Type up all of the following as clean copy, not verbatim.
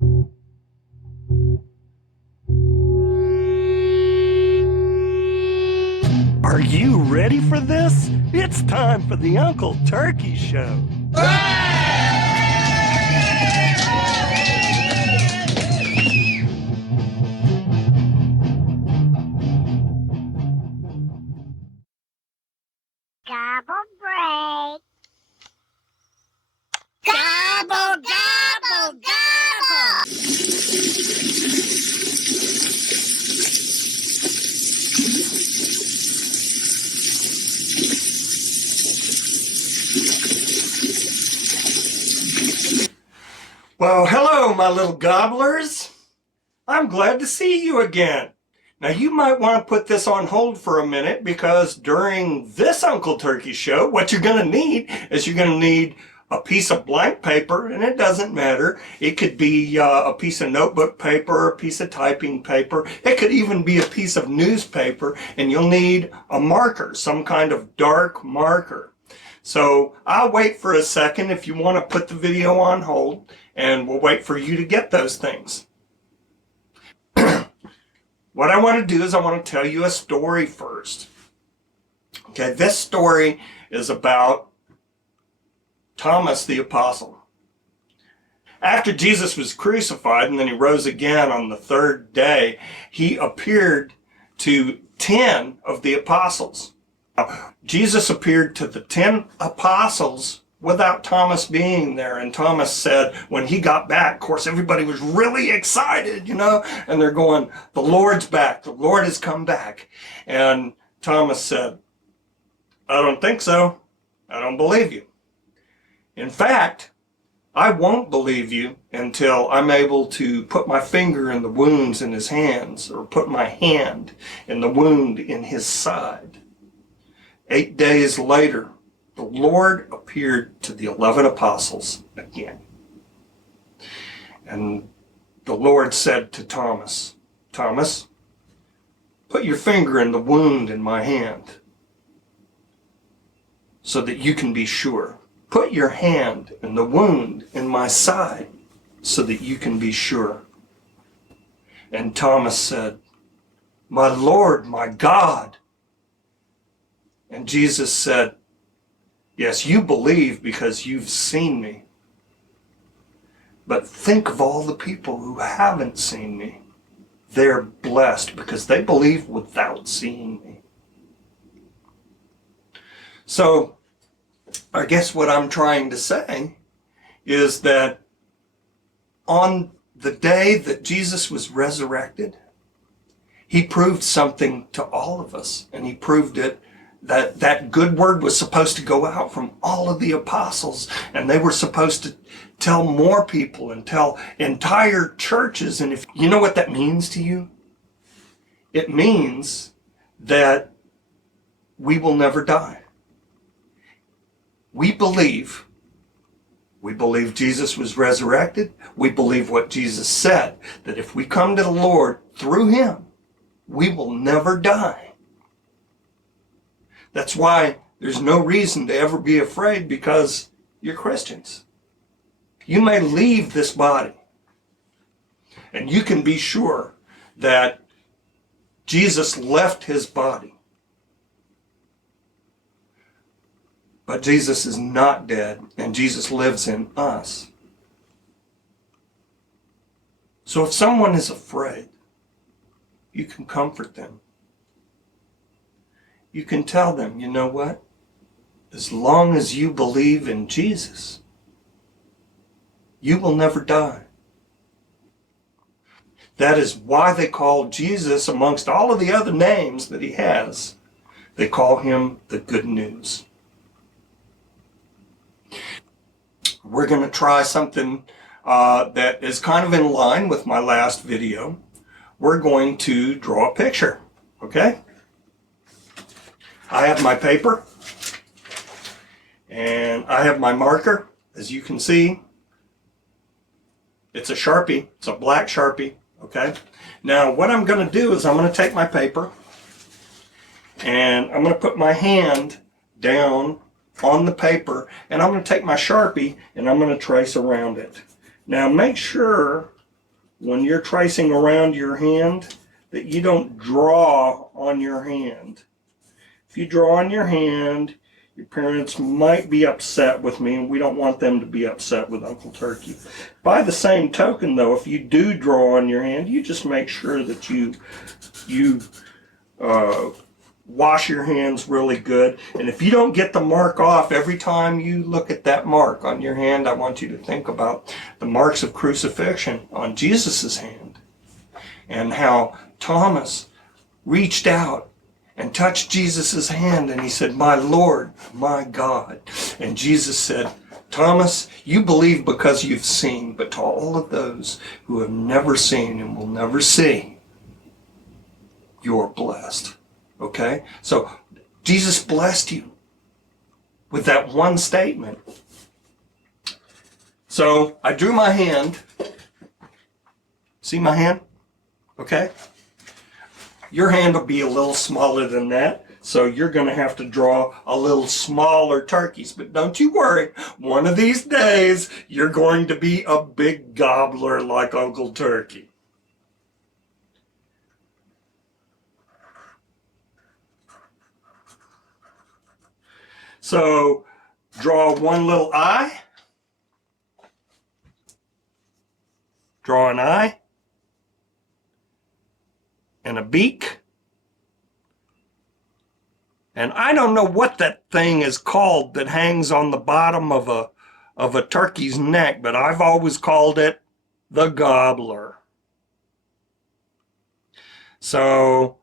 Are you ready for this? It's time for the Uncle Turkey Show. Gobble break. Gobble, gobble, gobble. Well, hello, my little gobblers. I'm glad to see you again. Now, you might want to put this on hold for a minute because during this Uncle Turkey Show, what you're going to need is you're going to need a piece of blank paper, and it doesn't matter. It could be a piece of notebook paper, a piece of typing paper. It could even be a piece of newspaper, and you'll need a marker, some kind of dark marker. So I'll wait for a second if you want to put the video on hold, and we'll wait for you to get those things. What I want to do is I want to tell you a story first. Okay, this story is about Thomas the Apostle. After Jesus was crucified and then he rose again on the third day, he appeared to 10 of the apostles. Now, Jesus appeared to the 10 apostles without Thomas being there. And Thomas said when he got back, of course, everybody was really excited, and they're going, the Lord's back. The Lord has come back. And Thomas said, I don't think so. I don't believe you. In fact, I won't believe you until I'm able to put my finger in the wounds in his hands or put my hand in the wound in his side. 8 days later, the Lord appeared to the 11 apostles again. And the Lord said to Thomas, Thomas, put your finger in the wound in my hand so that you can be sure. Put your hand in the wound in my side so that you can be sure. And Thomas said, my Lord, my God. And Jesus said, yes, you believe because you've seen me. But think of all the people who haven't seen me. They're blessed because they believe without seeing me. So, I guess what I'm trying to say is that on the day that Jesus was resurrected, he proved something to all of us, and he proved it that good word was supposed to go out from all of the apostles, and they were supposed to tell more people and tell entire churches. And if you know what that means to you, it means that we will never die. We believe Jesus was resurrected. We believe what Jesus said, that if we come to the Lord through him, we will never die. That's why there's no reason to ever be afraid, because you're Christians. You may leave this body, and you can be sure that Jesus left his body. But Jesus is not dead, and Jesus lives in us. So if someone is afraid, you can comfort them. You can tell them, you know what? As long as you believe in Jesus, you will never die. That is why they call Jesus, amongst all of the other names that he has, they call him the Good News. We're going to try something that is kind of in line with my last video. We're going to draw a picture, okay? I have my paper, and I have my marker. As you can see, it's a Sharpie. It's a black Sharpie, okay? Now, what I'm going to do is I'm going to take my paper, and I'm going to put my hand down on the paper, and I'm going to take my Sharpie, and I'm going to trace around it. Now, make sure when you're tracing around your hand, that you don't draw on your hand. If you draw on your hand, your parents might be upset with me, and we don't want them to be upset with Uncle Turkey. By the same token, though, if you do draw on your hand, you just make sure that you wash your hands really good. And if you don't get the mark off every time you look at that mark on your hand, I want you to think about the marks of crucifixion on Jesus's hand, and how Thomas reached out and touched Jesus's hand, and he said, "My Lord, my God." And Jesus said, "Thomas, you believe because you've seen, but to all of those who have never seen and will never see, you're blessed." Okay? So Jesus blessed you with that one statement. So I drew my hand. See my hand? Okay? Your hand will be a little smaller than that, so you're going to have to draw a little smaller turkeys. But don't you worry, one of these days you're going to be a big gobbler like Uncle Turkey. So draw one little eye, draw an eye, and a beak. And I don't know what that thing is called that hangs on the bottom of a turkey's neck, but I've always called it the gobbler. So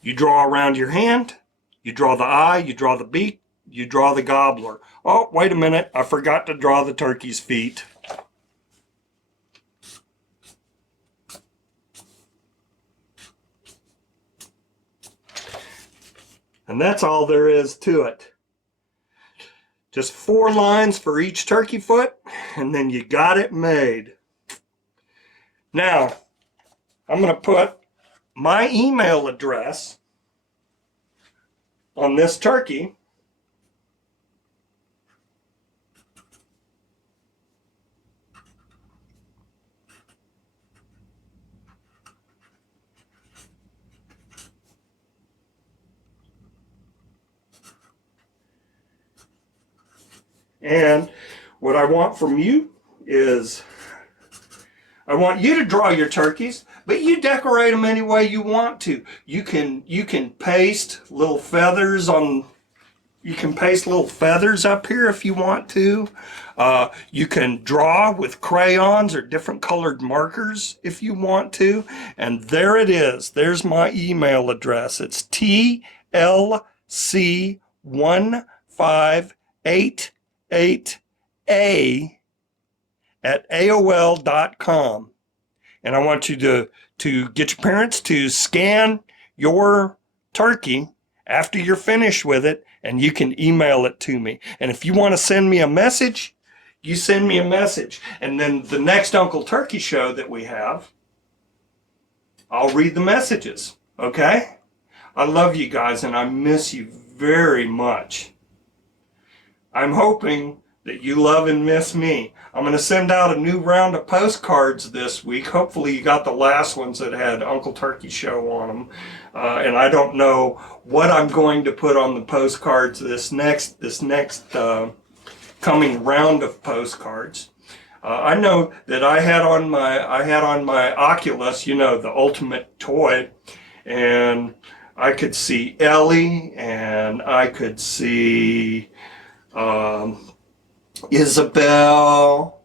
you draw around your hand, you draw the eye, you draw the beak, you draw the gobbler. Oh, wait a minute, I forgot to draw the turkey's feet. And that's all there is to it. Just 4 lines for each turkey foot, and then you got it made. Now, I'm going to put my email address on this turkey. And what I want from you is, I want you to draw your turkeys, but you decorate them any way you want to. You can paste little feathers on. You can paste little feathers up here if you want to. You can draw with crayons or different colored markers if you want to. And there it is. There's my email address. It's tlc1588a@aol.com. And I want you to get your parents to scan your turkey after you're finished with it, and you can email it to me. And if you want to send me a message, you send me a message. And then the next Uncle Turkey show that we have, I'll read the messages, okay? I love you guys, and I miss you very much. I'm hoping that you love and miss me. I'm going to send out a new round of postcards this week. Hopefully you got the last ones that had Uncle Turkey show on them. And I don't know what I'm going to put on the postcards this next coming round of postcards. I know that I had on my Oculus, you know, the ultimate toy, and I could see Ellie, and I could see Isabel,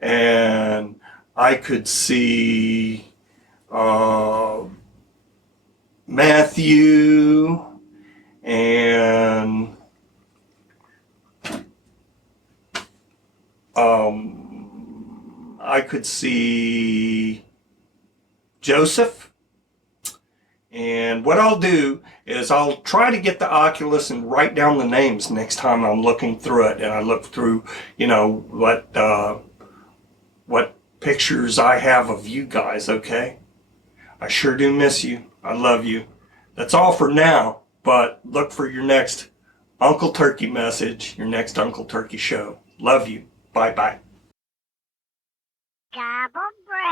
and I could see Matthew, and I could see Joseph. And what I'll do is I'll try to get the Oculus and write down the names next time I'm looking through it, and I look through, you know, what pictures I have of you guys, okay? I sure do miss you. I love you. That's all for now, but look for your next Uncle Turkey message, your next Uncle Turkey show. Love you. Bye-bye. Gobble break.